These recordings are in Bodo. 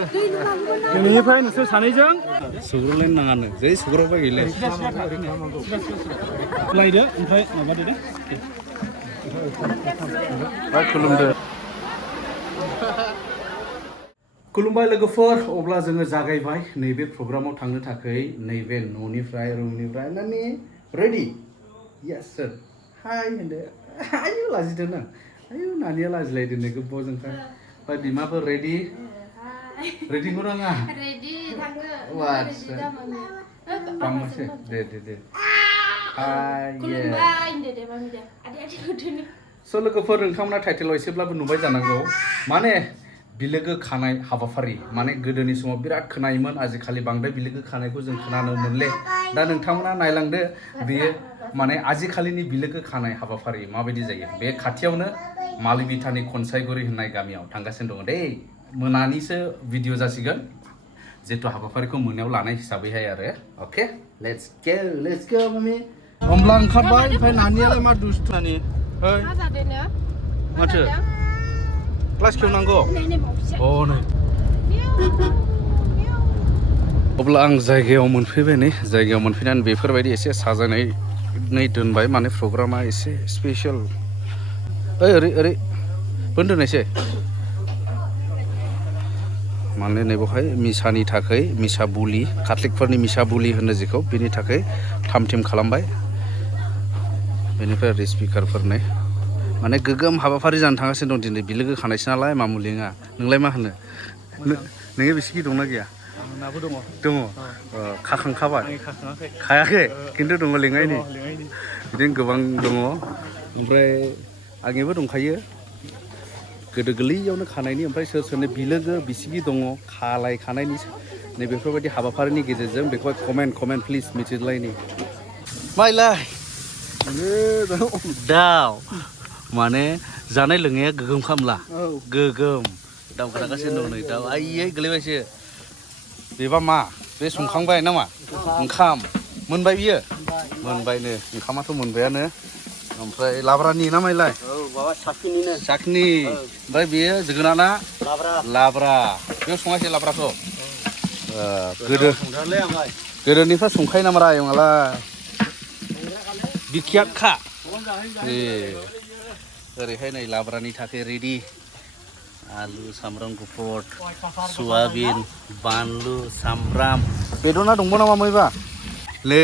दिनैनिफ्राय नोंसोर सानैजों सौग्रावलायनो नाङानो जै सौग्रावबाय गैले लायदो ओमफ्राय माबादो दे खुलुमदो खुलुमबाय लोगोफोर अब्ला जोङो जागायबाय नैबे प्रग्रामाव थांनो थाखाय नैबे न'निफ्राय रुमनिफ्राय नानि रेडि यस सर हाय होनदो आयु लाजिदों ना आयु नानिया लाजिलायदों नै गोबाव जोंखाय ओमफ्राय बिमाफोर रेडि रेडि को रोङा रेडि थाङो आदसा पामसे दे हाय खुलुमबाय दे मामि दे आदि होदोनि स' लोगोफोर नोंथांमोना टाइटेलाव एसेब्लाबो नुबाय जानांगौ माने बिलोगो खानाय हाबाफारि माने गोदोनि समाव बिराद खोनायोमोन आजिखालि बांद्राय बिलोगो खानायखौ जों खोनानो मोनले दा नोंथांमोना नायलांदो बेयो माने आजिखालिनि बिलोगो खानाय हाबाफारि माबायदि जायो बे खाथियावनो मालिबिटानि खनसायगुरि होननाय गामियाव थांगासिनो दङ दै मोनानिसो भिडिअ जासिगोन जेतु हाबाफारिखौ मोनायाव लानाय हिसाबैहाय आरो अके लेट्स गो मामि होमब्ला ओंखारबाय ओमफ्राय नानियालाय मा दुस्थु नानि ओइ मा जादोनो माथो क्लास खेवनांगौ अ नै अब्ला आं जायगायाव मोनफैबाय नै जायगायाव मोनफैनानै बेफोरबायदि एसे साजायनानै दोनबाय माने प्रग्रामा एसे स्पेशल ओइ ओरै दोननायसै माने नैबेवहाय मिसानि थाखाय मिसा बुलि काथलिकफोरनि मिसा बुलि होनो जेखौ बेनि थाखाय थाम थिम खालामबाय बेनिफ्राय स्पिकारफोरनो माने गोगोम हाबाफारि जानो थांगासिनो दं दिनै बिलोगो खानायसो नालाय मामुलिङा नोंलाय मा होनो नोङो बिसिखि दंना गैया आंनाबो दङ खाखांखाबाय खायाखै खिन्थु दङ लेङायनि बिदिनो गोबां दङ ओमफ्राय आंनिबो दंखायो गोदो गोरलैयावनो खानायनि ओमफ्राय सोर सोरनो बिलोगो बिसिगि दङ खालाय खानायनि नै बेफोरबायदि हाबाफारिनि गेजेरजों बेखौहाय कमेन्ट प्लिज मिथिलायनि माइलाय दाउ माने जानाय लोंनाया गोगोम खामला गोगोम दावगागासिनो दं नै दाउ आइयै गोलैबायसो बेबा मा बे संखांबाय नामा ओंखाम मोनबाय बियो मोनबायनो ओंखामाथ' मोनबायानो ओमफ्राय लाब्रानि ना माइलाय साखनि ओमफ्राय बेयो जोगोनाना लाब्रा बेयाव सङासै लाब्राखौ गोदोनिफ्राय संखायो नामारा एवनालाय बिखियाखा ए ओरैहाय नै लाब्रानि थाखाय रेडि आलु सामब्राम गुफुर सयाबिन बानलु सामब्राम बेदना दंबो नामा मैबा ले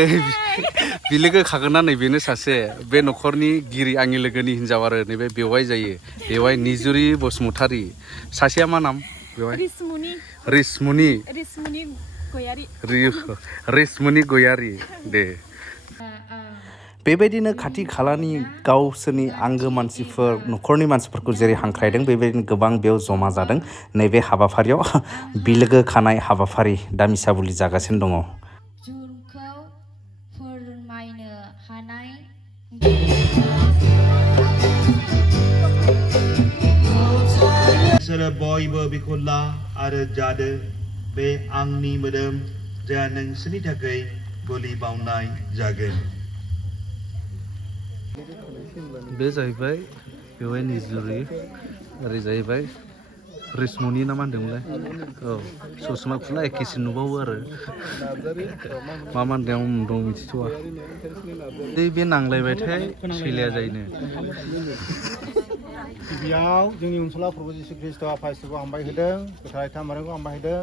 बिलोगो खागोना नै बेनो सासे बे न'खरनि गिरि आंनि लोगोनि हिनजाव आरो नैबे बेवाइ जायो बेवाइ निजुरि बसुमतारी सासेया मा नाम बेवाइ रेशमनि गयारी दे बेबायदिनो खाथि खालानि गावसोरनि आंगो मानसिफोर न'खरनि मानसिफोरखौ जेरै हांख्रायदों बेबायदिनो गोबां बेयाव जमा जादों नैबे हाबाफारियाव बिलोगो खानाय हाबाफारि दा मिसाबुलि जागासिनो दङ जुरखौ फोरमायनो हानाय बिसोरो बयबो बेखौ ला आरो जादो बे आंनि मोदोम जा नोंसोरनि थाखाय बोलि बावनाय जागोन बे जाहैबाय बेवहाय निजुरि ओरै जाहैबाय रेशमनि ना मा होनदोंमोनलाय औ ससमा खुला एखेसिन नुबावो आरो मा होनदों दं मिथिथ'वा बे नांलायबायथाय सैलाया जायोनो गिबियाव जोंनि ओनसोलाव प्रभु जिसु ख्रिस्ट' आफा इसोरखौ हामबाय होदों गोथार थामारिखौ हामबाय होदों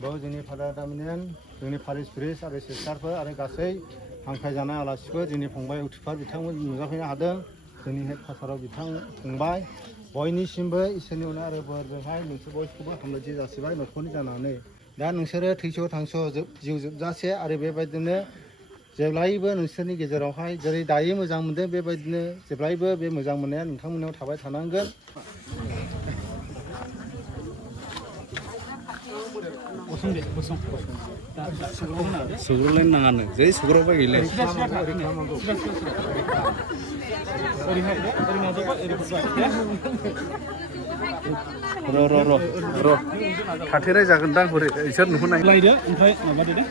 बेयाव जोंनि फादार दामिनियान जोंनि पारिस प्रिस्ट आरो सिस्टारफोर आरो गासै हांख्रायजानाय आलासिफोर जोंनि फंबाय उथुफोर बिथांमोन नुजाफैनो हादों जोंनि हेड फासाराव बिथां फंबाय बयनिसिमबो इसोरनि अननाय आरो बोरजोंहाय नोंसोर बयखौबो हामलायथि जासिबाय न'खरनि जानानै दा नोंसोरो थैस' थांस' जिउ जोबजासे आरो बेबायदिनो जेब्लायबो नोंसोरनि गेजेरावहाय जेरै दायो मोजां मोनदों बेबायदिनो जेब्लायबो बे मोजां मोननाया नोंथांमोननाव थाबाय थानांगोन सौग्रावलायनो नाङानो जै सौग्रावबाय गैले र' थाथेराय जागोनदां हरै इसोर नुहुरनाय लायदो ओमफ्राय माबादो दे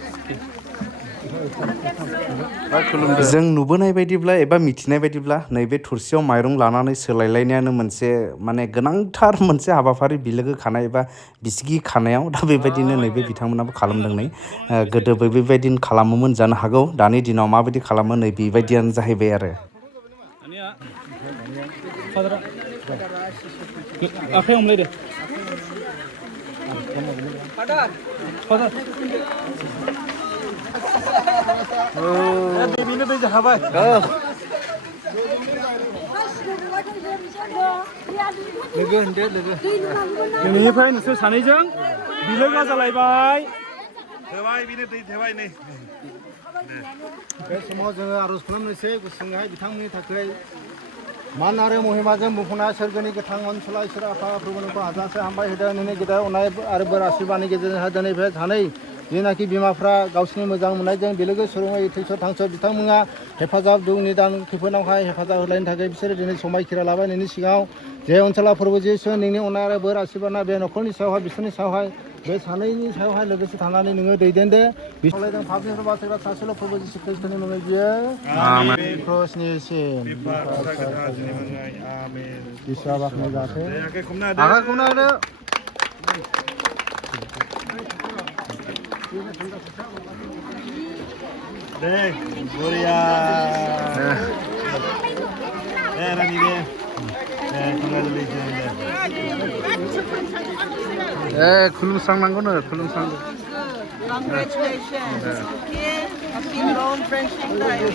जों नुबोनाय बायदिब्ला एबा मिथिनाय बायदिब्ला नैबे थुरसियाव माइरं लानानै सोलायलायनायानो मोनसे माने गोनांथार मोनसे हाबाफारि बिलोगो खानाय एबा बिसिगि खानायाव दा बेबायदिनो नैबे बिथांमोनाबो खालामदों नै गोदोबो बेबायदिनो खालामोमोन जानो हागौ दानि दिनाव माबायदि खालामो नै बेबायदियानो जाहैबाय आरो आखाइ हमलायदो बेनो दै जाखाबाय लोगो होनदो लोगो दिनैनिफ्राय नोंसोर सानैजों बिलोगो जालायबाय थेबाय बेनो दै थेबाय नै बे समाव जोङो आर'ज खालामनोसै गुसुङैहाय बिथांमोननि थाखाय मान आरो महिमाजों बुंफबनाय सोरगोनि गोथां ओनसोला इसोर आफा प्रभुनिखौ हाजासे हामबाय होदों नोंनि गेदेर अननाय आरो बोर आशीर्बादनि गेजेरजों दिनैनिफ्राय सानै जेनाखि बिमाफ्रा गावसिनि मोजां मोननायजों बिलोगो सुरुङै थैस' थांस' बिथांमोना हेफाजाब दुखु निदान खैफोदावहाय हेफाजाब होलायनो थाखाय बिसोरो दिनै समायखिरा लाबाय नोंनि सिगाङाव जे ओनसोला फोरबो जिसु नोंनि अननाय आरो बोर आशीर्बादना बे न'खरनि सायावहाय बिसोरनि सायावहाय बे सानैनि सायावहाय लोगोसे थानानै नोङो दैदेनदो बिसावलायदों फाबनि सोरबा सोरबा सासेल' फोरबो जिसु खृष्टनि मुङै बियो क्रसनिसिम इसोरा बाख्नाय जाथों आखाइ खमना होदो दे बरिया दे रानि दे खुलुमस्रांनांगौनो खुलुमस्रांगौ Congratulations. Okay. Happy grown friendship time.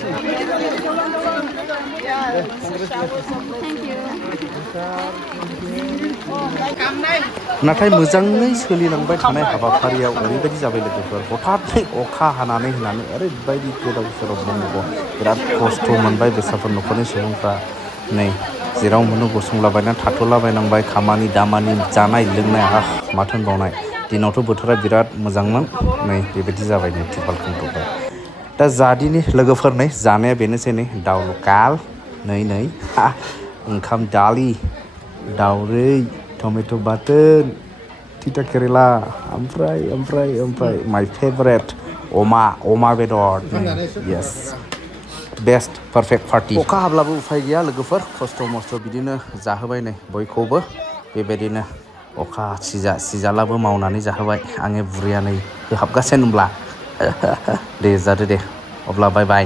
नाथाय मोजाङै सोलिलांबाय थानाय हाबाफारियाव ओरैबायदि जाबाय लोगोफोर हठाथै अखा हानानै होनानै ओरैबायदि गोदाव सोराव बुंनांगौ बिराद खस्थ' मोनबाय बेसाफोर न'खरनि सुबुंफ्रा नै जेराव मोनो गसंलाबायनानै थाथ'लाबायनांबाय खामानि दामानि जानाय लोंनाय माथो होनबावनाय दिनावथ' बोथोरा बिराद मोजांमोन नै बेबायदि जाबाय नै तिरपाल खोंथ'बाय दा जादिनि लोगोफोर नै जानाया बेनोसै नै दाउ लकेल नै ओंखाम दालि दाउदै टमेट' बाथोन तिता केरेला ओमफ्राय माय फेभरेट अमा बेदर येस बेस्ट पारफेक्ट पार्टि अखा हाब्लाबो उफाय गैया लोगोफोर खस्थ' मस्थ' बिदिनो जाहोबाय नै बयखौबो बेबायदिनो अखा सिजालाबो मावनानै जाहोबाय आंनि बुरैया नै होहाबगासिनो होनब्ला दे जादो दे अब्ला बाय बाय